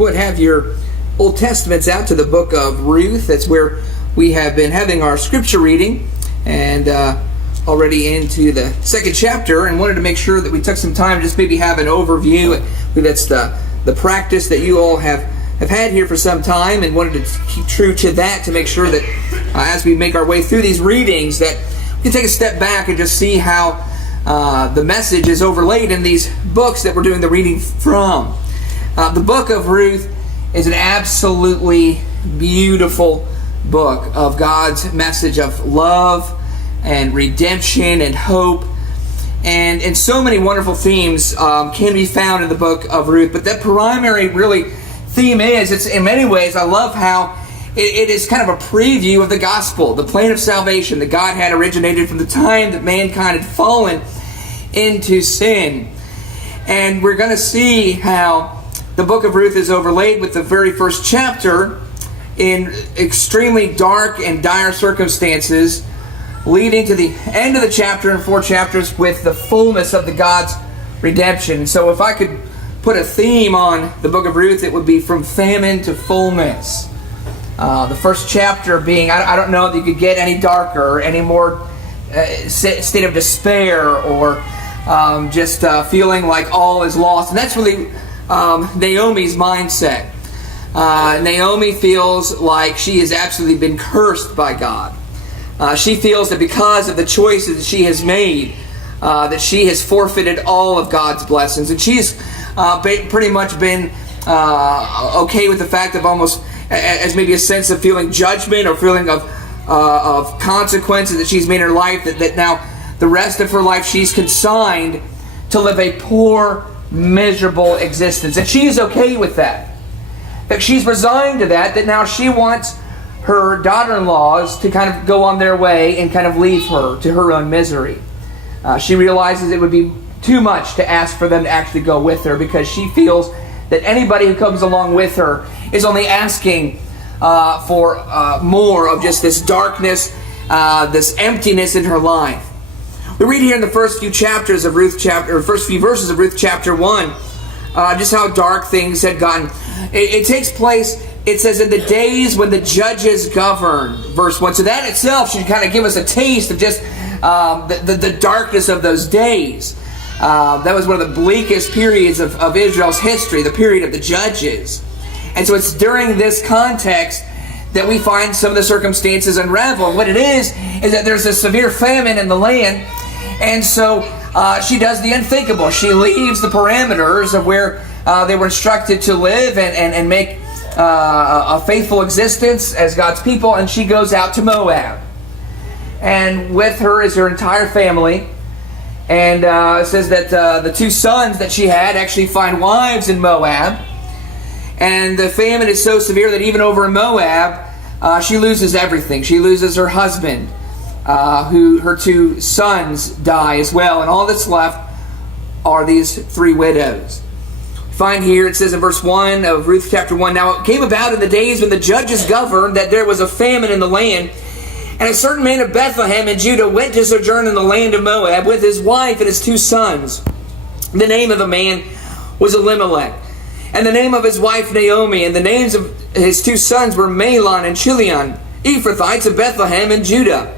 would have your Old Testaments out to the book of Ruth. That's where we have been having our scripture reading, and already into the second chapter, and wanted to make sure that we took some time to just maybe have an overview. I believe that's the practice that you all have had here for some time, and wanted to keep true to that, to make sure that as we make our way through these readings that we can take a step back and just see how the message is overlaid in these books that we're doing the reading from. The book of Ruth is an absolutely beautiful book of God's message of love and redemption and hope, and so many wonderful themes can be found in the book of Ruth. But that primary really theme it's in many ways, I love how it is kind of a preview of the gospel, the plan of salvation that God had originated from the time that mankind had fallen into sin. And we're going to see how the book of Ruth is overlaid with the very first chapter in extremely dark and dire circumstances, leading to the end of the chapter in 4 chapters with the fullness of the God's redemption. So if I could put a theme on the book of Ruth, it would be from famine to fullness. The first chapter being, I don't know that you could get any darker, any more state of despair, or just feeling like all is lost. And that's really Naomi's mindset. Naomi feels like she has absolutely been cursed by God. She feels that because of the choices that she has made, that she has forfeited all of God's blessings. And she's pretty much been okay with the fact of almost as maybe a sense of feeling judgment or feeling of consequences that she's made in her life, that now the rest of her life she's consigned to live a poor, miserable existence. And she's okay with that. That she's resigned to that now she wants her daughter-in-laws to kind of go on their way and kind of leave her to her own misery. She realizes it would be too much to ask for them to actually go with her, because she feels that anybody who comes along with her is only asking for more of just this darkness, this emptiness in her life. We read here in the first few chapters of Ruth first few verses of Ruth chapter 1, just how dark things had gotten. It takes place, it says, in the days when the judges governed, verse 1. So that itself should kind of give us a taste of just the darkness of those days. That was one of the bleakest periods of Israel's history, the period of the judges. And so it's during this context that we find some of the circumstances unravel. And what it is that there's a severe famine in the land. And so she does the unthinkable. She leaves the parameters of where they were instructed to live and make a faithful existence as God's people, and she goes out to Moab. And with her is her entire family. And it says that the 2 sons that she had actually find wives in Moab. And the famine is so severe that even over in Moab, she loses everything. She loses her husband, her 2 sons die as well. And all that's left are these 3 widows. Find here, it says in verse 1 of Ruth chapter 1, "Now it came about in the days when the judges governed that there was a famine in the land. And a certain man of Bethlehem in Judah went to sojourn in the land of Moab with his wife and his 2 sons. The name of the man was Elimelech, and the name of his wife Naomi, and the names of his 2 sons were Mahlon and Chilion, Ephrathites of Bethlehem and Judah.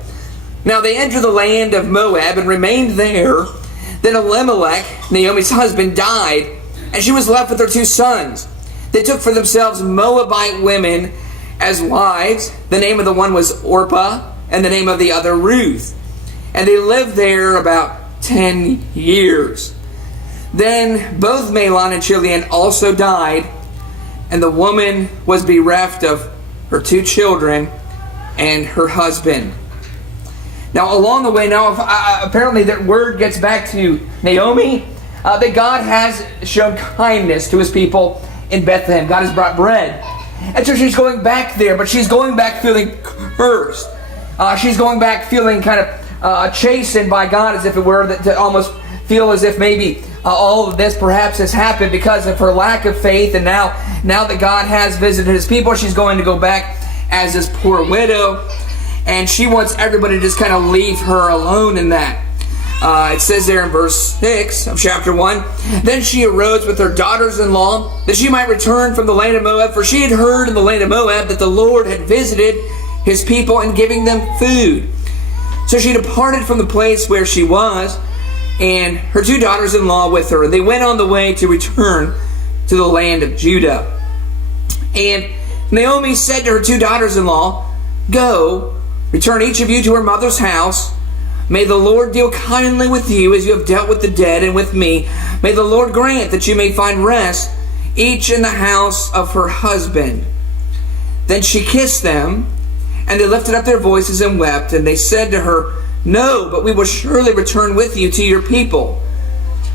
Now they entered the land of Moab and remained there. Then Elimelech, Naomi's husband, died, and she was left with her 2 sons. They took for themselves Moabite women as wives. The name of the one was Orpah, and the name of the other Ruth. And they lived there about 10 years. Then both Mahlon and Chilion also died, and the woman was bereft of her 2 children and her husband." Now along the way, apparently that word gets back to Naomi, that God has shown kindness to his people in Bethlehem. God has brought bread. And so she's going back there, but she's going back feeling cursed. She's going back feeling kind of chastened by God, as if it were, to almost feel as if maybe all of this perhaps has happened because of her lack of faith. And now that God has visited his people, she's going to go back as this poor widow. And she wants everybody to just kind of leave her alone in that. It says there in verse 6 of chapter 1, Then she arose with her daughters-in-law, that she might return from the land of Moab, for she had heard in the land of Moab that the Lord had visited his people in giving them food. So she departed from the place where she was, and her 2 daughters-in-law with her. And they went on the way to return to the land of Judah. And Naomi said to her 2 daughters-in-law, Go, return each of you to her mother's house. May the Lord deal kindly with you as you have dealt with the dead and with me. May the Lord grant that you may find rest, each in the house of her husband. Then she kissed them, and they lifted up their voices and wept. And they said to her, No, but we will surely return with you to your people.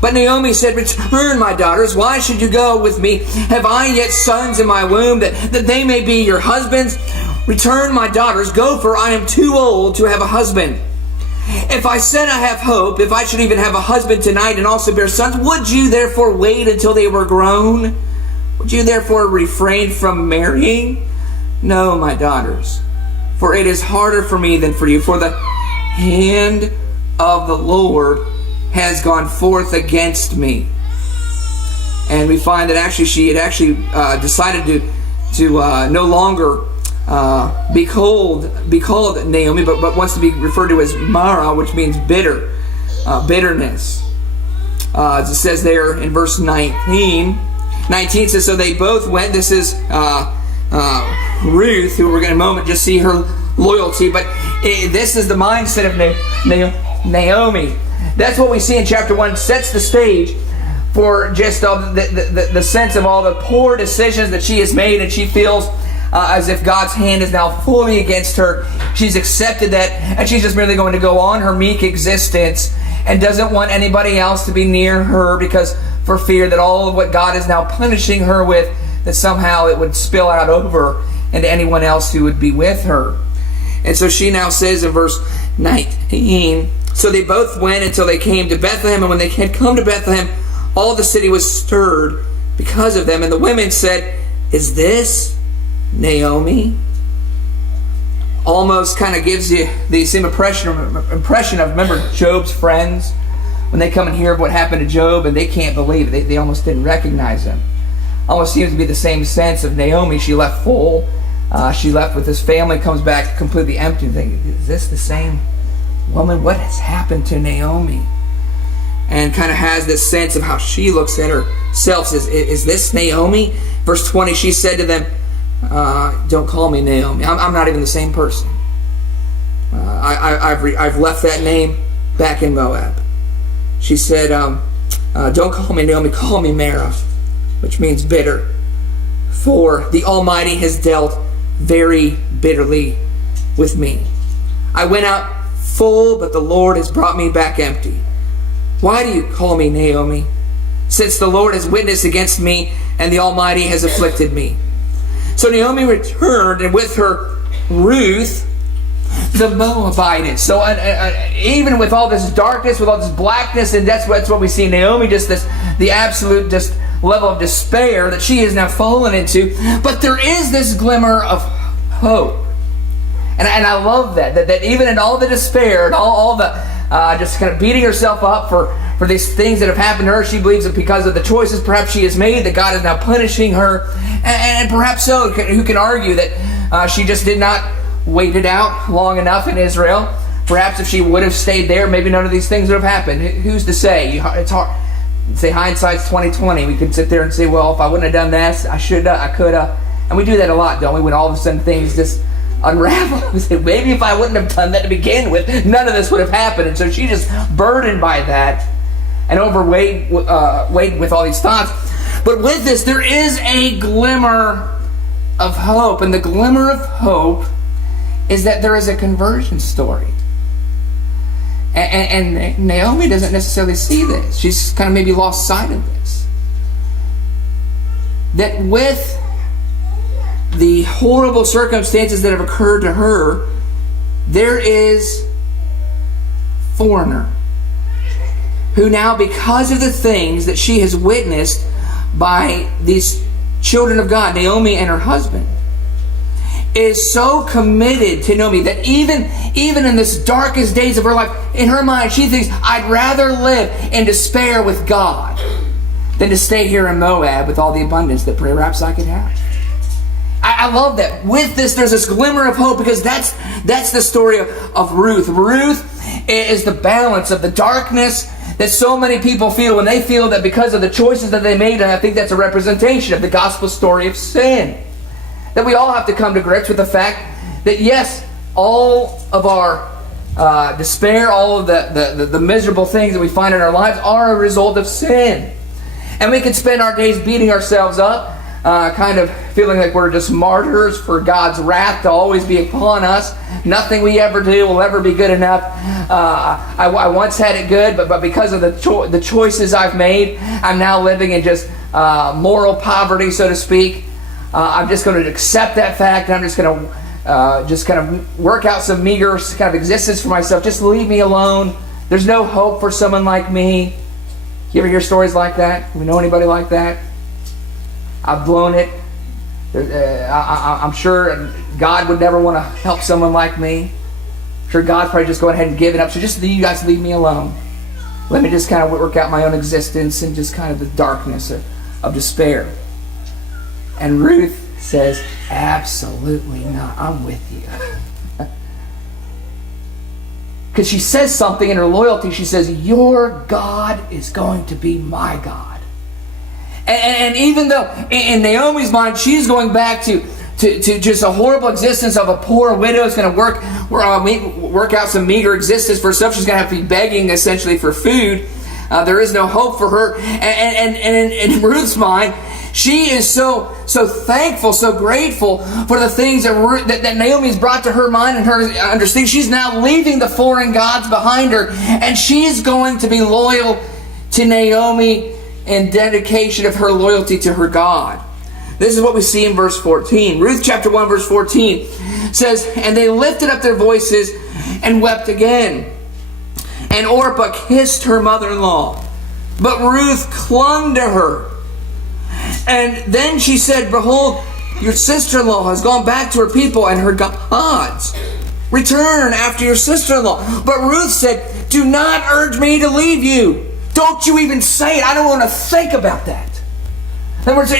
But Naomi said, Return, my daughters. Why should you go with me? Have I yet sons in my womb, that they may be your husbands? Return, my daughters. Go, for I am too old to have a husband. If I said I have hope, if I should even have a husband tonight and also bear sons, would you therefore wait until they were grown? Would you therefore refrain from marrying? No, my daughters, for it is harder for me than for you, for the hand of the Lord has gone forth against me. And we find that actually she had decided to no longer be called Naomi, but wants to be referred to as Mara, which means bitterness. As it says there in verse 19. 19 says, So they both went. This is Ruth, who we're going to in a moment just see her loyalty. But this is the mindset of Naomi. That's what we see in chapter 1. Sets the stage for just the sense of all the poor decisions that she has made, and she feels as if God's hand is now fully against her. She's accepted that, and she's just merely going to go on her meek existence and doesn't want anybody else to be near her, because for fear that all of what God is now punishing her with, that somehow it would spill out over into anyone else who would be with her. And so she now says in verse 19, So they both went until they came to Bethlehem, and when they had come to Bethlehem, all the city was stirred because of them. And the women said, Is this Naomi? Almost kind of gives you the same impression of, remember Job's friends? When they come and hear of what happened to Job, and they can't believe it. They almost didn't recognize him. Almost seems to be the same sense of Naomi. She left full. She left with his family, comes back completely empty. Thinking, is this the same woman? What has happened to Naomi? And kind of has this sense of how she looks at herself. Says, is this Naomi? Verse 20, she said to them, Don't call me Naomi. I'm not even the same person. I've left that name back in Moab. She said, Don't call me Naomi, call me Mara, which means bitter. For the Almighty has dealt very bitterly with me. I went out full, but the Lord has brought me back empty. Why do you call me Naomi? Since the Lord has witnessed against me, and the Almighty has afflicted me. So Naomi returned, and with her Ruth, the Moabitess. So even with all this darkness, with all this blackness, and that's what we see in Naomi, just the absolute level of despair that she has now fallen into. But there is this glimmer of hope. And I love that even in all the despair and all the just kind of beating herself up for these things that have happened to her, she believes that because of the choices perhaps she has made, that God is now punishing her. And perhaps so, who can argue that she just did not wait it out long enough in Israel? Perhaps if she would have stayed there, maybe none of these things would have happened. Who's to say? It's hard. Say hindsight's 20/20. We could sit there and say, well, if I wouldn't have done this, I should have, I could have. And we do that a lot, don't we? When all of a sudden things just unravel. We say, maybe if I wouldn't have done that to begin with, none of this would have happened. And so she's just burdened by that and overweight with all these thoughts. But with this, there is a glimmer of hope. And the glimmer of hope is that there is a conversion story. And Naomi doesn't necessarily see this. She's kind of maybe lost sight of this. That with the horrible circumstances that have occurred to her, there is a foreigner who now, because of the things that she has witnessed by these children of God, Naomi and her husband, is so committed to Naomi that even in this darkest days of her life, in her mind, she thinks, I'd rather live in despair with God than to stay here in Moab with all the abundance that perhaps I could have. I love that. With this, there's this glimmer of hope, because that's the story of Ruth. Ruth is the balance of the darkness that so many people feel when they feel that because of the choices that they made, and I think that's a representation of the gospel story of sin. That we all have to come to grips with the fact that yes, all of our despair, all of the miserable things that we find in our lives are a result of sin. And we can spend our days beating ourselves up, kind of feeling like we're just martyrs for God's wrath to always be upon us. Nothing we ever do will ever be good enough. I once had it good, but because of the choices I've made, I'm now living in just moral poverty, so to speak. I'm just going to accept that fact, and I'm just going to kind of work out some meager kind of existence for myself. Just leave me alone. There's no hope for someone like me. You ever hear stories like that? Do we know anybody like that? I've blown it. I'm sure God would never want to help someone like me. I'm sure God's probably just going ahead and giving up. So just you guys leave me alone. Let me just kind of work out my own existence and just kind of the darkness of despair. And Ruth says, absolutely not. I'm with you. Because she says something in her loyalty. She says, your God is going to be my God. And even though in Naomi's mind, she's going back to just a horrible existence of a poor widow who's going to work out some meager existence for herself. She's going to have to be begging essentially for food. There is no hope for her. And in Ruth's mind, she is so thankful, so grateful for the things that Naomi's brought to her mind and her understanding. She's now leaving the foreign gods behind her, and she's going to be loyal to Naomi in dedication of her loyalty to her God. This is what we see in verse 14. Ruth chapter 1 verse 14 says, and they lifted up their voices and wept again. And Orpah kissed her mother-in-law, but Ruth clung to her. And then she said, behold, your sister-in-law has gone back to her people and her gods. Return after your sister-in-law. But Ruth said, do not urge me to leave you. Don't you even say it. I don't want to think about that. In other words,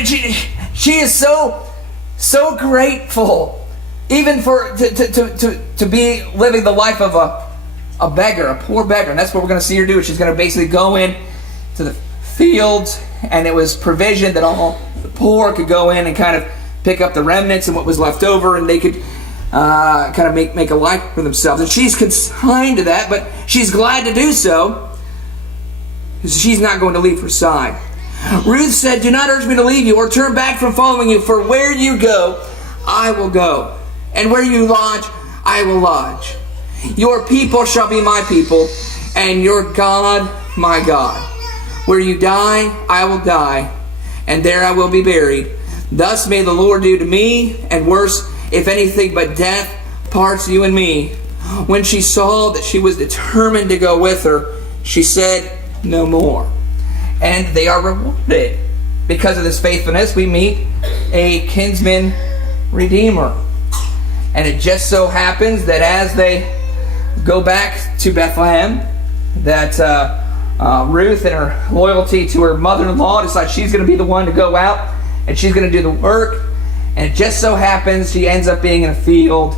she is so grateful, even to be living the life of a beggar, a poor beggar. And that's what we're going to see her do. She's going to basically go in to the fields, and it was provision that all the poor could go in and kind of pick up the remnants and what was left over, and they could kind of make a life for themselves. And she's consigned to that, but she's glad to do so. She's not going to leave her side. Ruth said, do not urge me to leave you or turn back from following you, for where you go, I will go, and where you lodge, I will lodge. Your people shall be my people, and your God my God. Where you die, I will die, and there I will be buried. Thus may the Lord do to me, and worse, if anything but death parts you and me. When she saw that she was determined to go with her, she said no more. And they are rewarded. Because of this faithfulness, we meet a kinsman redeemer. And it just so happens that as they go back to Bethlehem, that Ruth, in her loyalty to her mother-in-law, decides she's going to be the one to go out and she's going to do the work. And it just so happens she ends up being in a field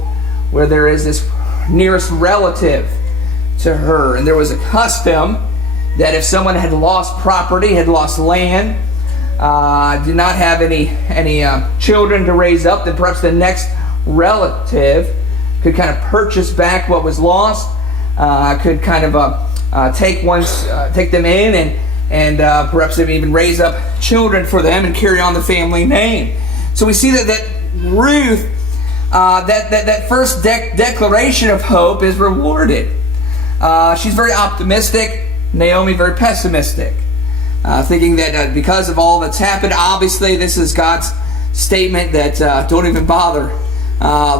where there is this nearest relative to her. And there was a custom that if someone had lost property, had lost land, did not have any children to raise up, then perhaps the next relative could kind of purchase back what was lost, could kind of take them in and perhaps even raise up children for them and carry on the family name. So we see that Ruth, that first declaration of hope is rewarded. She's very optimistic. Naomi very pessimistic, thinking that because of all that's happened, obviously this is God's statement that don't even bother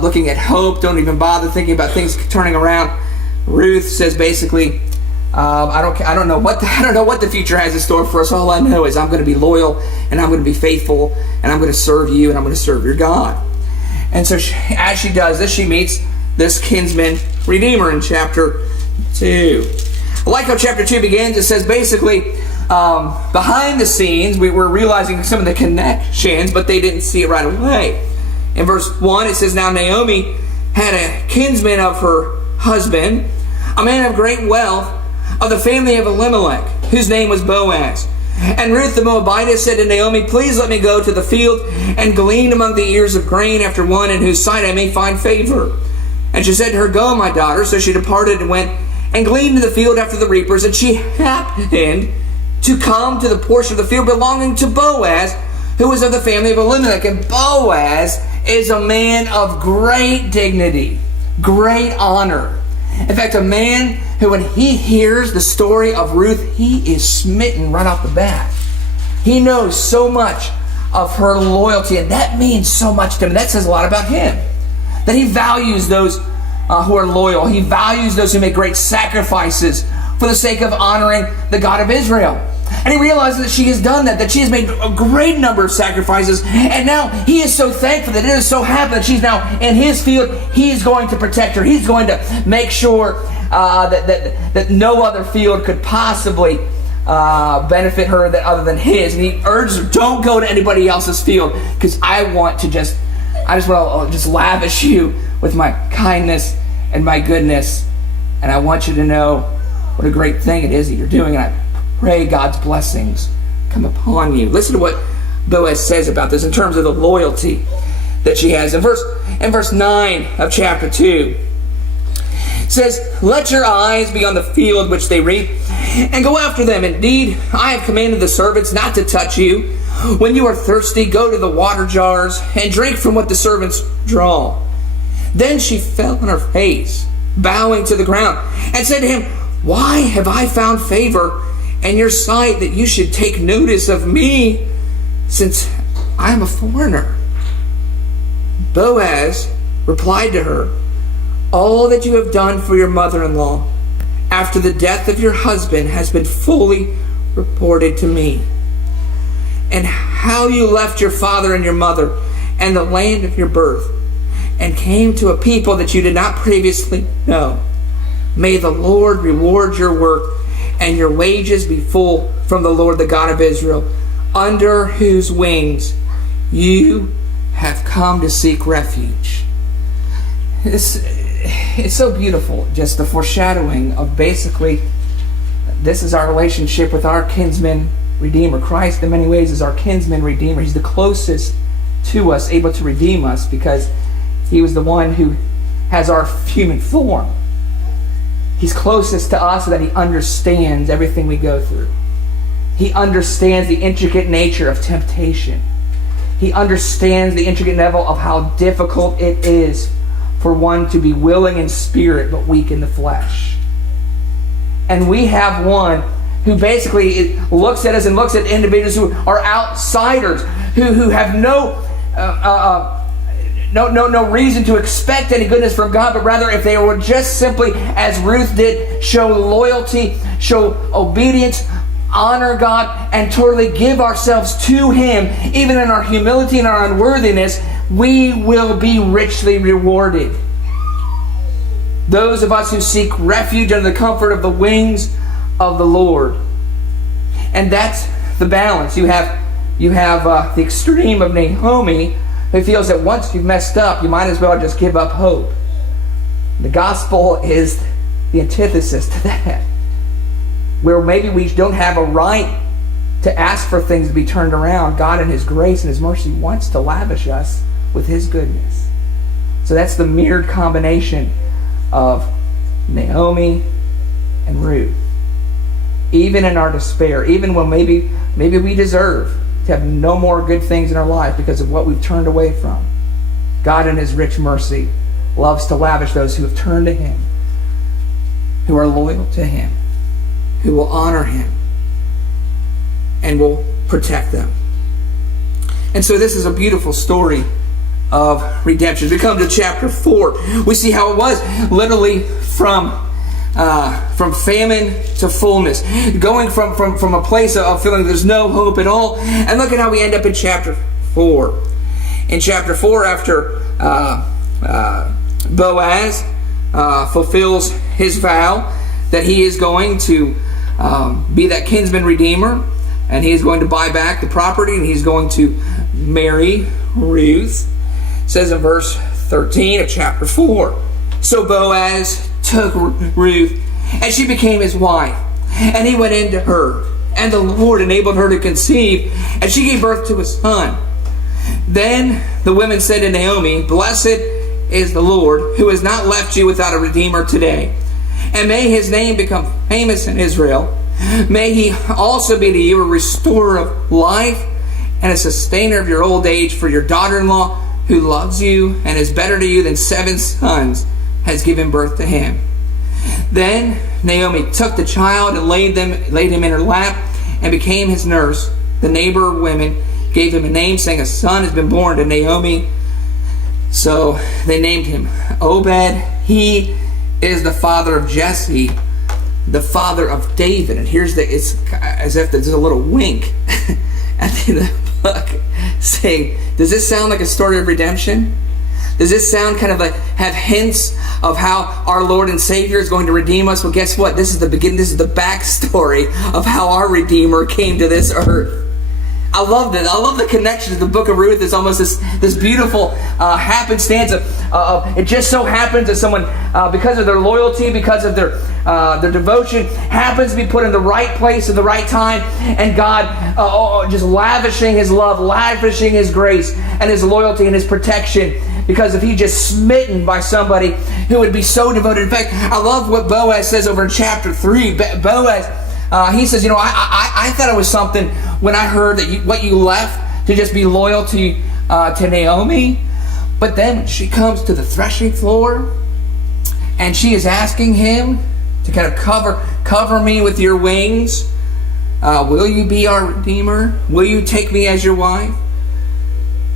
looking at hope, don't even bother thinking about things turning around. Ruth says basically, I don't know what the future has in store for us. All I know is I'm going to be loyal, and I'm going to be faithful, and I'm going to serve you, and I'm going to serve your God. And so as she does this, she meets this kinsman redeemer in chapter 2. I like how chapter 2 begins. It says basically, behind the scenes, we were realizing some of the connections, but they didn't see it right away. In verse 1, it says, Now Naomi had a kinsman of her husband, a man of great wealth, of the family of Elimelech, whose name was Boaz. And Ruth the Moabitess said to Naomi, Please let me go to the field and glean among the ears of grain after one in whose sight I may find favor. And she said to her, Go, my daughter. So she departed and went and gleaned in the field after the reapers. And she happened to come to the portion of the field belonging to Boaz, who was of the family of Elimelech. And Boaz is a man of great dignity, great honor. In fact, a man who, when he hears the story of Ruth, he is smitten right off the bat. He knows so much of her loyalty, and that means so much to him. That says a lot about him. That he values those who are loyal. He values those who make great sacrifices for the sake of honoring the God of Israel. And he realizes that she has done that she has made a great number of sacrifices. And now he is so thankful that it is so happened that she's now in his field. He is going to protect her. He's going to make sure that no other field could possibly benefit her other than his. And he urges her, don't go to anybody else's field, because I just want to lavish you with my kindness and my goodness. And I want you to know what a great thing it is that you're doing. And I pray God's blessings come upon you. Listen to what Boaz says about this in terms of the loyalty that she has. In verse 9 of chapter 2, it says, Let your eyes be on the field which they reap, and go after them. Indeed, I have commanded the servants not to touch you. When you are thirsty, go to the water jars and drink from what the servants draw. Then she fell on her face, bowing to the ground, and said to him, Why have I found favor in your sight that you should take notice of me, since I am a foreigner? Boaz replied to her, All that you have done for your mother-in-law after the death of your husband has been fully reported to me, and how you left your father and your mother and the land of your birth, and came to a people that you did not previously know. May the Lord reward your work, and your wages be full from the Lord, the God of Israel, under whose wings you have come to seek refuge. It's so beautiful, just the foreshadowing of basically, this is our relationship with our kinsman redeemer. Christ, in many ways, is our kinsman redeemer. He's the closest to us, able to redeem us, because he was the one who has our human form. He's closest to us so that he understands everything we go through. He understands the intricate nature of temptation. He understands the intricate level of how difficult it is for one to be willing in spirit but weak in the flesh. And we have one who basically looks at us and looks at individuals who are outsiders, who have no reason to expect any goodness from God, but rather if they were just simply, as Ruth did, show loyalty, show obedience, honor God, and totally give ourselves to Him, even in our humility and our unworthiness, we will be richly rewarded. Those of us who seek refuge under the comfort of the wings of the Lord. And that's the balance. You have the extreme of Naomi, who feels that once you've messed up, you might as well just give up hope. The gospel is the antithesis to that, where maybe we don't have a right to ask for things to be turned around. God in His grace and His mercy wants to lavish us with His goodness. So that's the mirrored combination of Naomi and Ruth. Even in our despair, even when maybe we deserve to have no more good things in our life because of what we've turned away from, God in His rich mercy loves to lavish those who have turned to Him, who are loyal to Him, who will honor Him, and will protect them. And so this is a beautiful story of redemption. As we come to chapter 4, we see how it was literally from famine to fullness, going from a place of feeling there's no hope at all. And look at how we end up in chapter 4. In chapter 4, after Boaz fulfills his vow that he is going to be that kinsman redeemer, and he is going to buy back the property, and he's going to marry Ruth. It says in verse 13 of chapter 4, so Boaz took Ruth, and she became his wife, and he went into her, and the Lord enabled her to conceive, and she gave birth to a son. Then the women said to Naomi, blessed is the Lord, who has not left you without a redeemer today. And may his name become famous in Israel. May he also be to you a restorer of life and a sustainer of your old age, for your daughter-in-law, who loves you and is better to you than 7 sons, has given birth to him. Then Naomi took the child and laid him in her lap and became his nurse. The neighbor women gave him a name, saying, a son has been born to Naomi. So they named him Obed. He is the father of Jesse, the father of David. And it's as if there's a little wink at the end of the book saying, does this sound like a story of redemption? Does this sound kind of like have hints of how our Lord and Savior is going to redeem us? Well, guess what? This is the beginning. This is the backstory of how our Redeemer came to this earth. I love that. I love the connection to the book of Ruth. It's almost this beautiful happenstance of it just so happens that someone, because of their loyalty, because of their devotion, happens to be put in the right place at the right time, and God just lavishing His love, lavishing His grace and His loyalty and His protection, because if He just smitten by somebody who would be so devoted. In fact, I love what Boaz says over in chapter 3. Boaz, he says, I thought it was something when I heard that what you left to just be loyal to Naomi. But then when she comes to the threshing floor and she is asking him to kind of cover me with your wings. Will you be our Redeemer? Will you take me as your wife?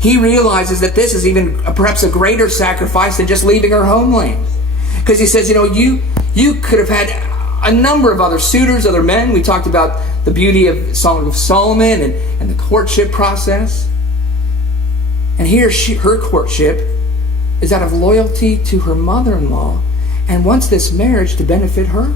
He realizes that this is even perhaps a greater sacrifice than just leaving her homeland. Because he says, you could have had a number of other suitors, other men. We talked about the beauty of Song of Solomon and the courtship process. And here her courtship is out of loyalty to her mother-in-law and wants this marriage to benefit her.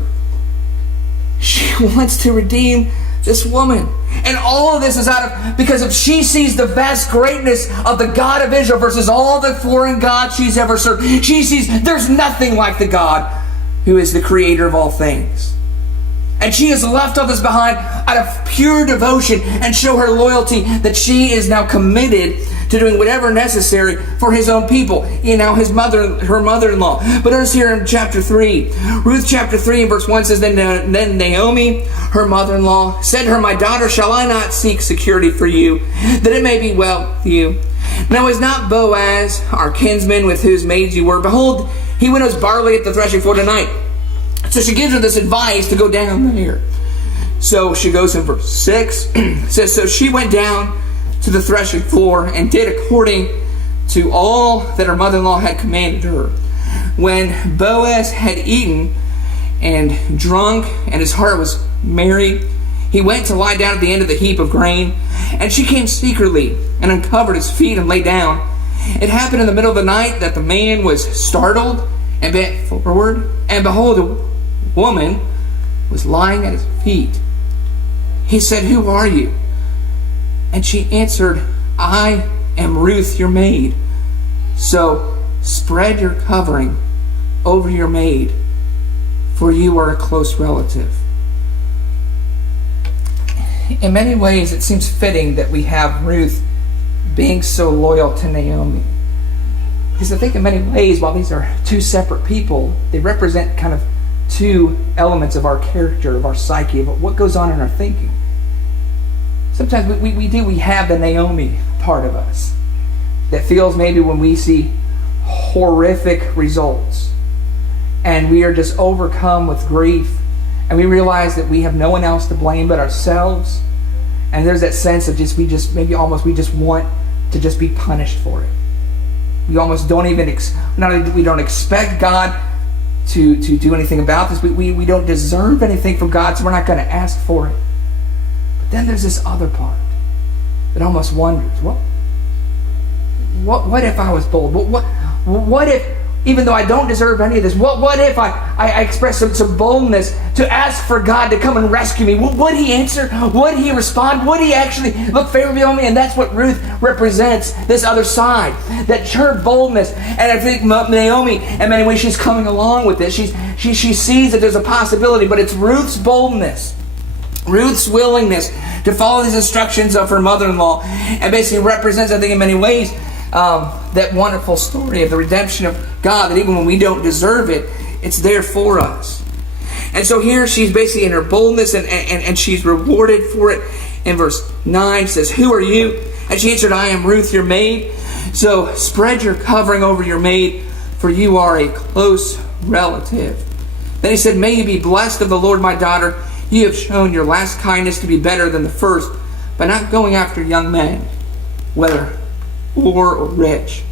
She wants to redeem this woman. And all of this is because she sees the vast greatness of the God of Israel versus all the foreign gods she's ever served. She sees there's nothing like the God who is the creator of all things. And she has left all this behind out of pure devotion and show her loyalty that she is now committed to doing whatever necessary for his own people. Her mother-in-law. But notice here in chapter 3, Ruth chapter 3 and verse 1 says, Then Naomi, her mother-in-law, said to her, My daughter, shall I not seek security for you, that it may be well with you? Now is not Boaz our kinsman, with whose maids you were? Behold, he winnows barley at the threshing floor tonight. So she gives her this advice to go down there. So she goes in verse 6. It says, So she went down to the threshing floor and did according to all that her mother-in-law had commanded her. When Boaz had eaten and drunk, and his heart was merry, he went to lie down at the end of the heap of grain. And she came secretly and uncovered his feet and lay down. It happened in the middle of the night that the man was startled and bent forward, and behold, a woman was lying at his feet. He said, Who are you? And she answered, I am Ruth, your maid. So spread your covering over your maid, for you are a close relative. In many ways, it seems fitting that we have Ruth being so loyal to Naomi. Because I think in many ways, while these are two separate people, they represent kind of two elements of our character, of our psyche, of what goes on in our thinking. Sometimes we have the Naomi part of us that feels maybe when we see horrific results and we are just overcome with grief and we realize that we have no one else to blame but ourselves, and there's that sense of we just want to just be punished for it. We almost don't even we don't expect God to do anything about this. We don't deserve anything from God, so we're not going to ask for it. But then there's this other part that almost wonders, what if I was bold? What if, even though I don't deserve any of this, what if I express some boldness to ask for God to come and rescue me? Would he answer? Would he respond? Would he actually look favorably on me? And that's what Ruth represents, this other side. That her boldness. And I think Naomi, in many ways, she's coming along with this. She sees that there's a possibility, but it's Ruth's boldness, Ruth's willingness to follow these instructions of her mother-in-law, and basically represents, I think, in many ways, that wonderful story of the redemption of God, that even when we don't deserve it, it's there for us. And so here she's basically in her boldness, and she's rewarded for it. In verse 9 says, "Who are you?" And she answered, "I am Ruth, your maid. So spread your covering over your maid, for you are a close relative." Then he said, "May you be blessed of the Lord, my daughter. You have shown your last kindness to be better than the first, by not going after young men, whether poor or rich.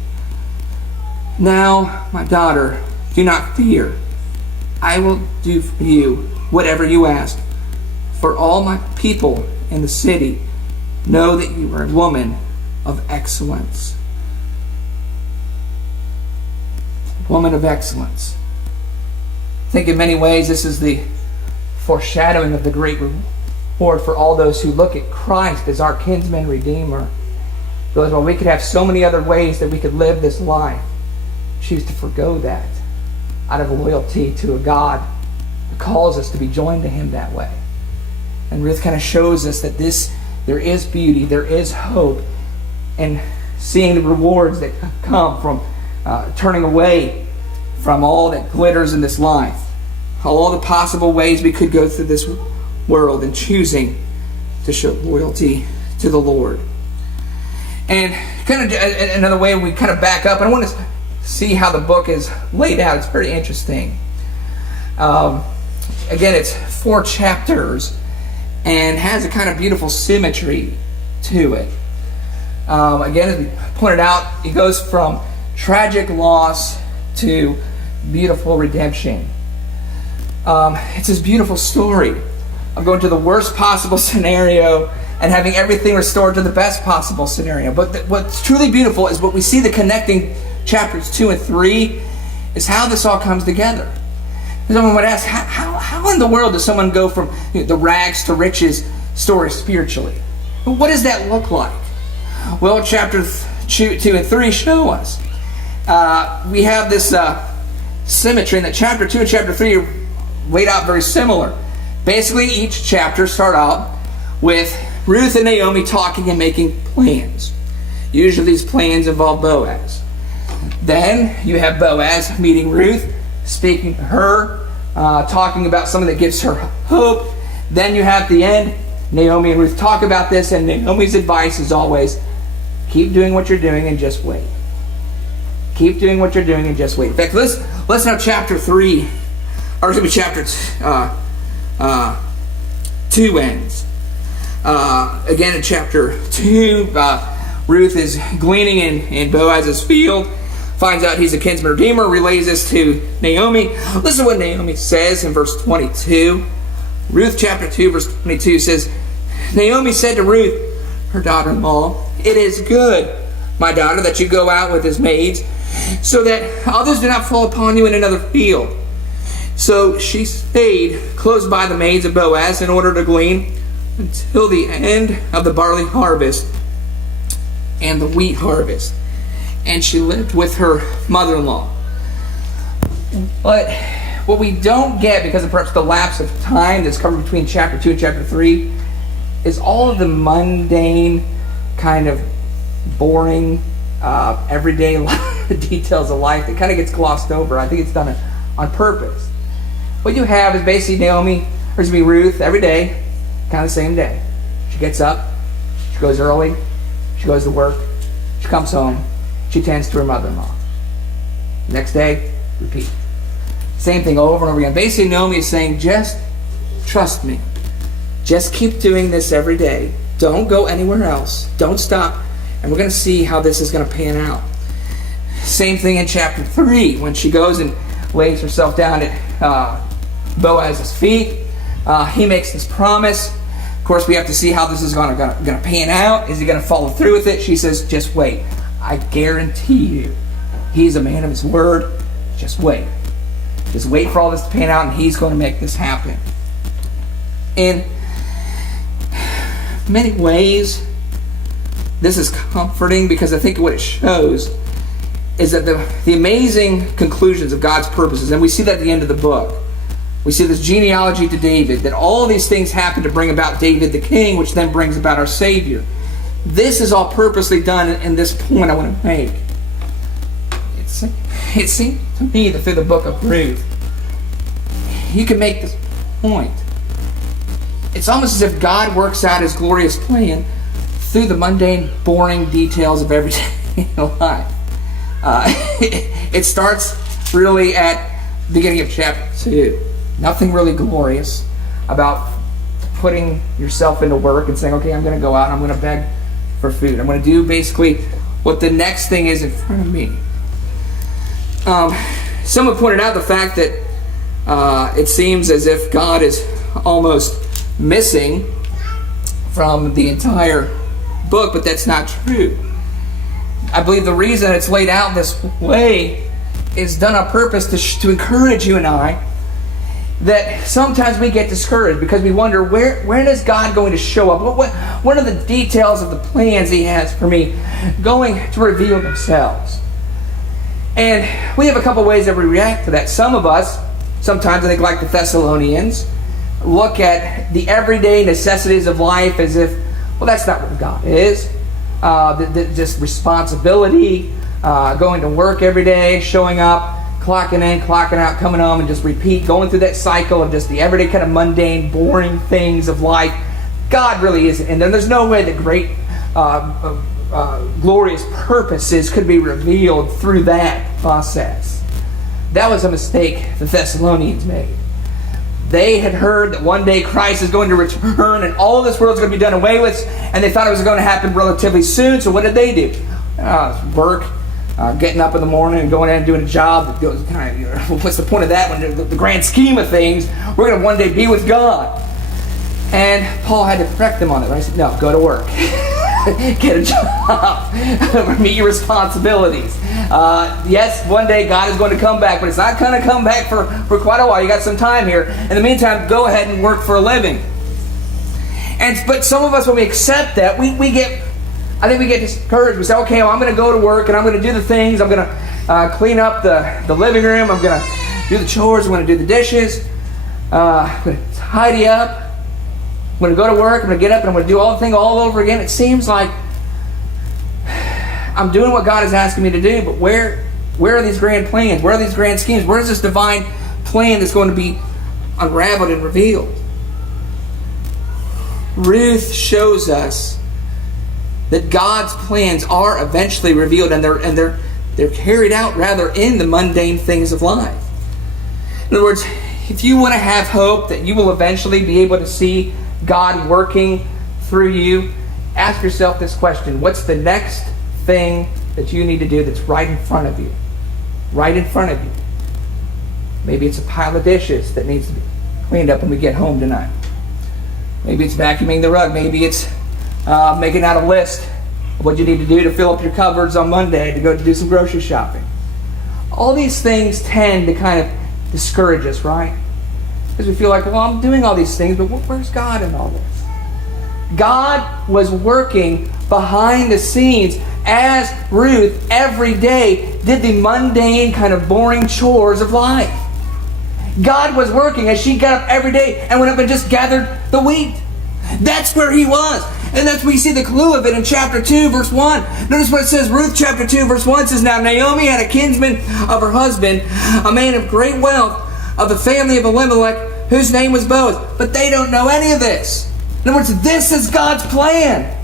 Now, my daughter, do not fear. I will do for you whatever you ask. For all my people in the city know that you are a woman of excellence." Woman of excellence. I think in many ways this is the foreshadowing of the great reward for all those who look at Christ as our kinsman redeemer. Because while we could have so many other ways that we could live this life, choose to forgo that out of loyalty to a God who calls us to be joined to him that way. And Ruth kind of shows us that there is beauty, there is hope, and seeing the rewards that come from turning away from all that glitters in this life, all the possible ways we could go through this world, and choosing to show loyalty to the Lord. And kind of another way we kind of back up, and I want to see how the book is laid out. It's pretty interesting. Again, it's 4 chapters and has a kind of beautiful symmetry to it. Again, as we pointed out, it goes from tragic loss to beautiful redemption. It's this beautiful story of going to the worst possible scenario and having everything restored to the best possible scenario. But what's truly beautiful is what we see, the connecting chapters 2 and 3, is how this all comes together. Someone would ask, how in the world does someone go from the rags to riches story spiritually? What does that look like? Well, chapters 2 and 3 show us. We have this symmetry in that chapter 2 and chapter 3 are laid out very similar. Basically, each chapter start out with Ruth and Naomi talking and making plans. Usually these plans involve Boaz. Then you have Boaz meeting Ruth, speaking to her, talking about something that gives her hope. Then you have at the end, Naomi and Ruth talk about this, and Naomi's advice is always, keep doing what you're doing and just wait. Keep doing what you're doing and just wait. In fact, let's now chapter 3, or excuse me, chapter 2 ends. Again, in chapter 2, Ruth is gleaning in Boaz's field, finds out he's a kinsman redeemer, relays this to Naomi. Listen to what Naomi says in verse 22. Ruth chapter 2, verse 22 says, Naomi said to Ruth, her daughter-in-law, "It is good, my daughter, that you go out with his maids, so that others do not fall upon you in another field." So she stayed close by the maids of Boaz in order to glean until the end of the barley harvest and the wheat harvest. And she lived with her mother-in-law. But what we don't get, because of perhaps the lapse of time that's covered between chapter 2 and chapter 3, is all of the mundane, kind of boring, everyday details of life that kind of gets glossed over. I think it's done on purpose. What you have is basically Ruth, every day, kind of the same day. She gets up, she goes early, she goes to work, she comes home, she tends to her mother-in-law. Next day, repeat. Same thing over and over again. Basically, Naomi is saying, just trust me. Just keep doing this every day. Don't go anywhere else. Don't stop. And we're going to see how this is going to pan out. Same thing in chapter 3, when she goes and lays herself down at Boaz's feet. He makes this promise. Of course, we have to see how this is going to pan out. Is he going to follow through with it? She says, just wait. I guarantee you, He's a man of his word. Just wait. Just wait for all this to pan out, and he's going to make this happen. In many ways, this is comforting, because I think what it shows is that the amazing conclusions of God's purposes, and we see that at the end of the book. We see this genealogy to David, that all these things happen to bring about David the king, which then brings about our Savior. This is all purposely done in this point I want to make. It seems to me that through the book of Ruth, you can make this point. It's almost as if God works out his glorious plan through the mundane, boring details of everyday life. It starts really at the beginning of chapter 2. Nothing really glorious about putting yourself into work and saying, okay, I'm going to go out and I'm going to beg for food. I'm going to do basically what the next thing is in front of me. Someone pointed out the fact that it seems as if God is almost missing from the entire book, but that's not true. I believe the reason it's laid out this way is done on purpose to encourage you and I, that sometimes we get discouraged because we wonder, where is God going to show up? What are the details of the plans he has for me going to reveal themselves? And we have a couple ways that we react to that. Some of us, sometimes I think like the Thessalonians, look at the everyday necessities of life as if, well, that's not what God is. Just responsibility, going to work every day, showing up, clocking in, clocking out, coming home, and just repeat, going through that cycle of just the everyday kind of mundane, boring things of life. God really isn't. And then there's no way that great, glorious purposes could be revealed through that process. That was a mistake the Thessalonians made. They had heard that one day Christ is going to return and all of this world is going to be done away with, and they thought it was going to happen relatively soon. So what did they do? Work, getting up in the morning and going in and doing a job that goes kind of, what's the point of that when the grand scheme of things, we're going to one day be with God. And Paul had to correct them on it. Right? He said, no, go to work. Get a job. Meet your responsibilities. Yes, one day God is going to come back, but it's not going to come back for quite a while. You got some time here. In the meantime, go ahead and work for a living. But some of us, when we accept that, I think we get discouraged. We say, okay, well, I'm going to go to work and I'm going to do the things. I'm going to clean up the living room. I'm going to do the chores. I'm going to do the dishes. I'm going to tidy up. I'm going to go to work. I'm going to get up and I'm going to do all the thing all over again. It seems like I'm doing what God is asking me to do, but where are these grand plans? Where are these grand schemes? Where is this divine plan that's going to be unraveled and revealed? Ruth shows us that God's plans are eventually revealed, and they're carried out rather in the mundane things of life. In other words, if you want to have hope that you will eventually be able to see God working through you, ask yourself this question: what's the next thing that you need to do that's right in front of you? Right in front of you. Maybe it's a pile of dishes that needs to be cleaned up when we get home tonight. Maybe it's vacuuming the rug. Maybe it's making out a list of what you need to do to fill up your cupboards on Monday to go to do some grocery shopping. All these things tend to kind of discourage us, right? Because we feel like, well, I'm doing all these things, but where's God in all this? God was working behind the scenes as Ruth every day did the mundane, kind of boring chores of life. God was working as she got up every day and went up and just gathered the wheat. That's where he was. And that's where you see the clue of it in chapter 2, verse 1. Notice what it says. Ruth chapter 2, verse 1 says, now Naomi had a kinsman of her husband, a man of great wealth, of the family of Elimelech, whose name was Boaz. But they don't know any of this. In other words, this is God's plan.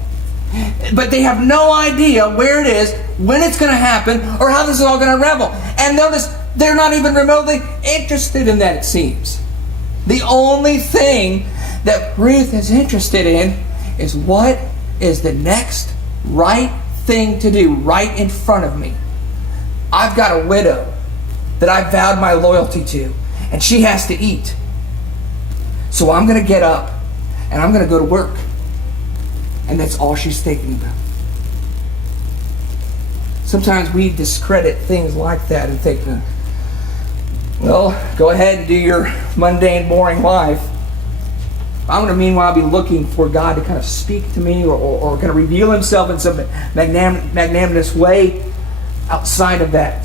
But they have no idea where it is, when it's going to happen, or how this is all going to unravel. And notice, they're not even remotely interested in that, it seems. The only thing that Ruth is interested in is what is the next right thing to do right in front of me. I've got a widow that I've vowed my loyalty to, and she has to eat. So I'm going to get up and I'm going to go to work. And that's all she's thinking about. Sometimes we discredit things like that and thinking, well, go ahead and do your mundane, boring life. I'm going to meanwhile be looking for God to kind of speak to me or kind of reveal himself in some magnanimous way outside of that.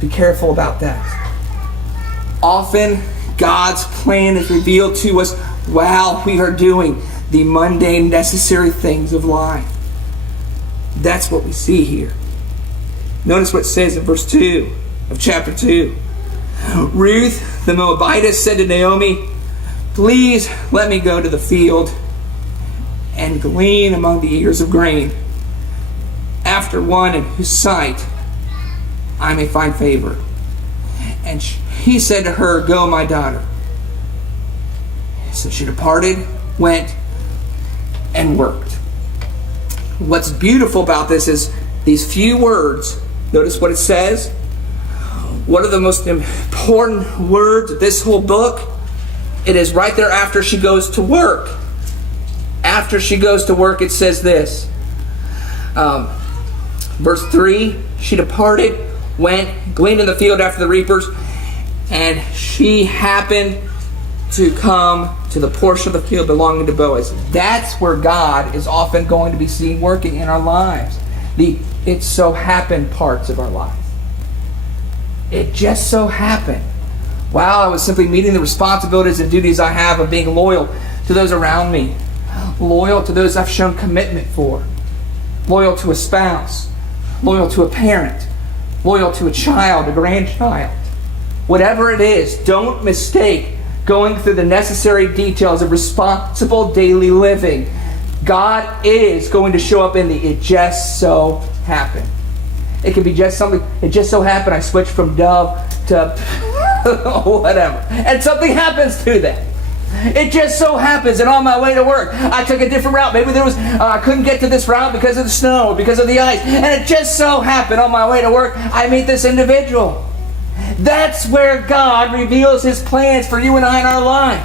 Be careful about that. Often, God's plan is revealed to us while we are doing the mundane, necessary things of life. That's what we see here. Notice what it says in verse 2 of chapter 2. Ruth, the Moabitess, said to Naomi, "Please let me go to the field and glean among the ears of grain, after one in whose sight I may find favor." And he said to her, "Go, my daughter." So she departed, went, and worked. What's beautiful about this is these few words. Notice what it says. One of the most important words of this whole book. It is right there after she goes to work. After she goes to work, it says this. Verse 3, she departed, went, gleaned in the field after the reapers, and she happened to come to the portion of the field belonging to Boaz. That's where God is often going to be seen working in our lives. The "it so happened" parts of our life. It just so happened. While I was simply meeting the responsibilities and duties I have of being loyal to those around me, loyal to those I've shown commitment for, loyal to a spouse, loyal to a parent, loyal to a child, a grandchild. Whatever it is, don't mistake going through the necessary details of responsible daily living. God is going to show up in the "it just so happened." It can be just something, it just so happened I switched from Dove to whatever. And something happens to that. It just so happens that on my way to work, I took a different route. Maybe I couldn't get to this route because of the snow, because of the ice. And it just so happened on my way to work, I meet this individual. That's where God reveals his plans for you and I in our life.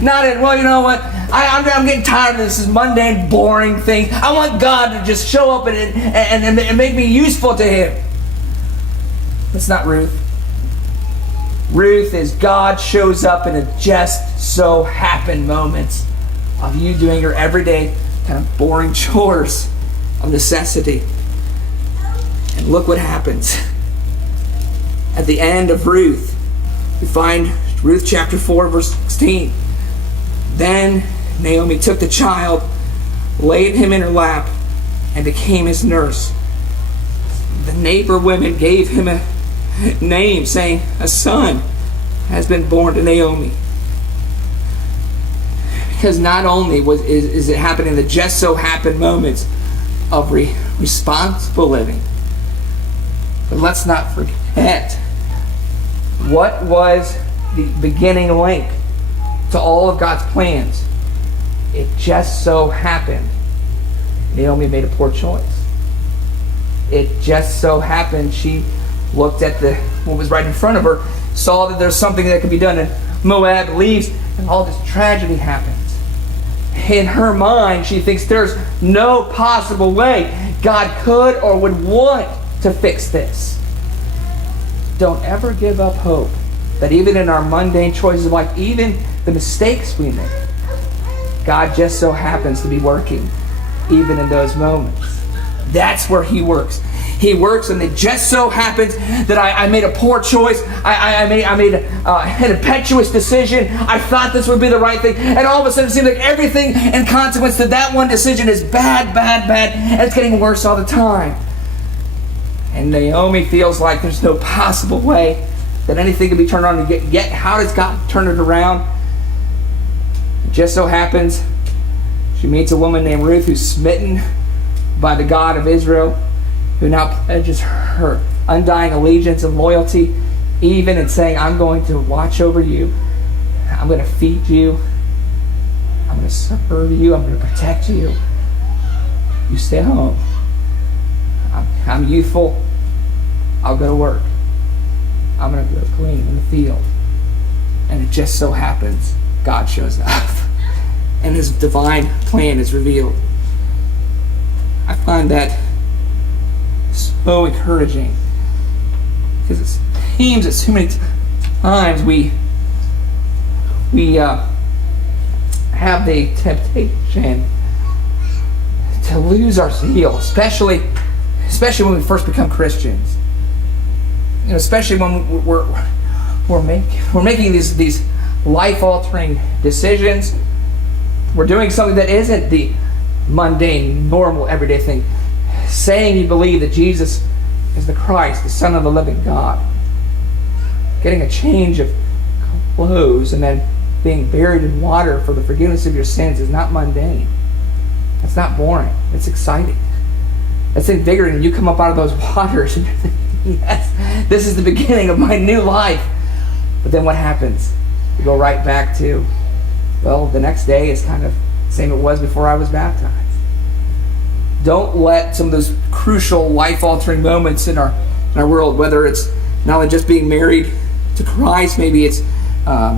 Not in, well, you know what, I'm getting tired of this mundane, boring thing. I want God to just show up and make me useful to him. That's not Ruth. Ruth is God shows up in a just so happen moments of you doing your everyday kind of boring chores of necessity. And look what happens. At the end of Ruth, we find Ruth chapter 4, verse 16. Then Naomi took the child, laid him in her lap, and became his nurse. The neighbor women gave him a name, saying, "A son has been born to Naomi." Because not only is it happening in the just so happen moments of responsible living, but let's not forget what was the beginning link to all of God's plans. It just so happened Naomi made a poor choice. It just so happened she looked at what was right in front of her, saw that there's something that could be done, and Moab leaves, and all this tragedy happens. In her mind, she thinks there's no possible way God could or would want to fix this. Don't ever give up hope that even in our mundane choices of life, even the mistakes we make, God just so happens to be working even in those moments. That's where he works. He works, and it just so happens that I made a poor choice. I made an impetuous decision. I thought this would be the right thing, and all of a sudden it seems like everything in consequence to that one decision is bad, and it's getting worse all the time. And Naomi feels like there's no possible way that anything can be turned around. Yet how does God turn it around? It just so happens she meets a woman named Ruth who's smitten by the God of Israel, who now pledges her undying allegiance and loyalty, even in saying, "I'm going to watch over you. I'm going to feed you. I'm going to serve you. I'm going to protect you. You stay home. I'm youthful. I'll go to work. I'm going to go clean in the field." And it just so happens God shows up, and his divine plan is revealed. I find that so encouraging. Because it seems that so many times we have the temptation to lose our zeal, especially when we first become Christians. Especially when we're making these life-altering decisions. We're doing something that isn't the mundane, normal, everyday thing. Saying you believe that Jesus is the Christ, the Son of the living God. Getting a change of clothes and then being buried in water for the forgiveness of your sins is not mundane. It's not boring. It's exciting. It's invigorating. You come up out of those waters and you're thinking, yes, this is the beginning of my new life. But then what happens? You go right back to, well, the next day is kind of the same it was before I was baptized. Don't let some of those crucial life-altering moments in our world, whether it's not only just being married to Christ, maybe it's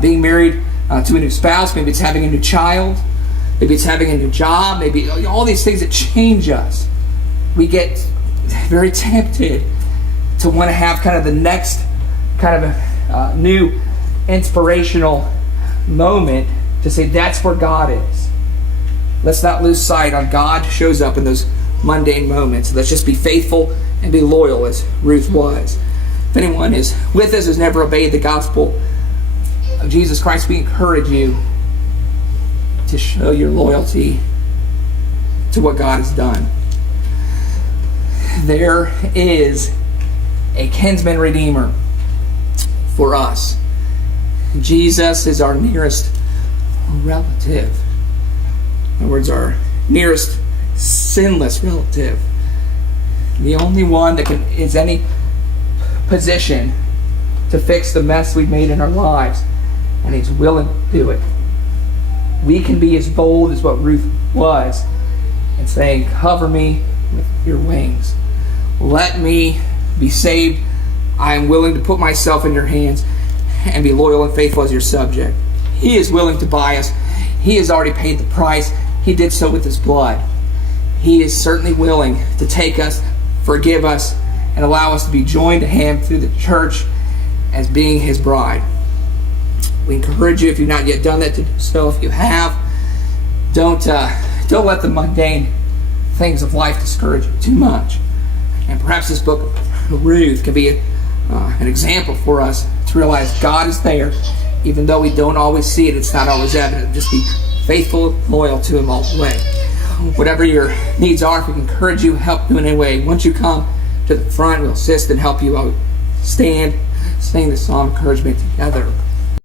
being married to a new spouse, maybe it's having a new child, maybe it's having a new job, maybe all these things that change us. We get very tempted to want to have kind of the next kind of a new inspirational moment to say that's where God is. Let's not lose sight on God shows up in those mundane moments. Let's just be faithful and be loyal as Ruth was. If anyone is with us who's never obeyed the gospel of Jesus Christ, we encourage you to show your loyalty to what God has done. There is a kinsman redeemer for us. Jesus is our nearest relative. In other words, our nearest sinless relative. The only one that is any position to fix the mess we've made in our lives. And he's willing to do it. We can be as bold as what Ruth was and saying, cover me with your wings. Let me be saved. I am willing to put myself in your hands and be loyal and faithful as your subject. He is willing to buy us. He has already paid the price. He did so with his blood. He is certainly willing to take us, forgive us, and allow us to be joined to him through the church as being his bride. We encourage you, if you've not yet done that, to do so. If you have, don't let the mundane things of life discourage you too much. And perhaps this book of Ruth can be an example for us to realize God is there. Even though we don't always see it, it's not always evident. Just be faithful, loyal to him all the way. Whatever your needs are, if we can encourage you, help you in any way, once you come to the front, we'll assist and help you out. Stand, sing the song encouragement together.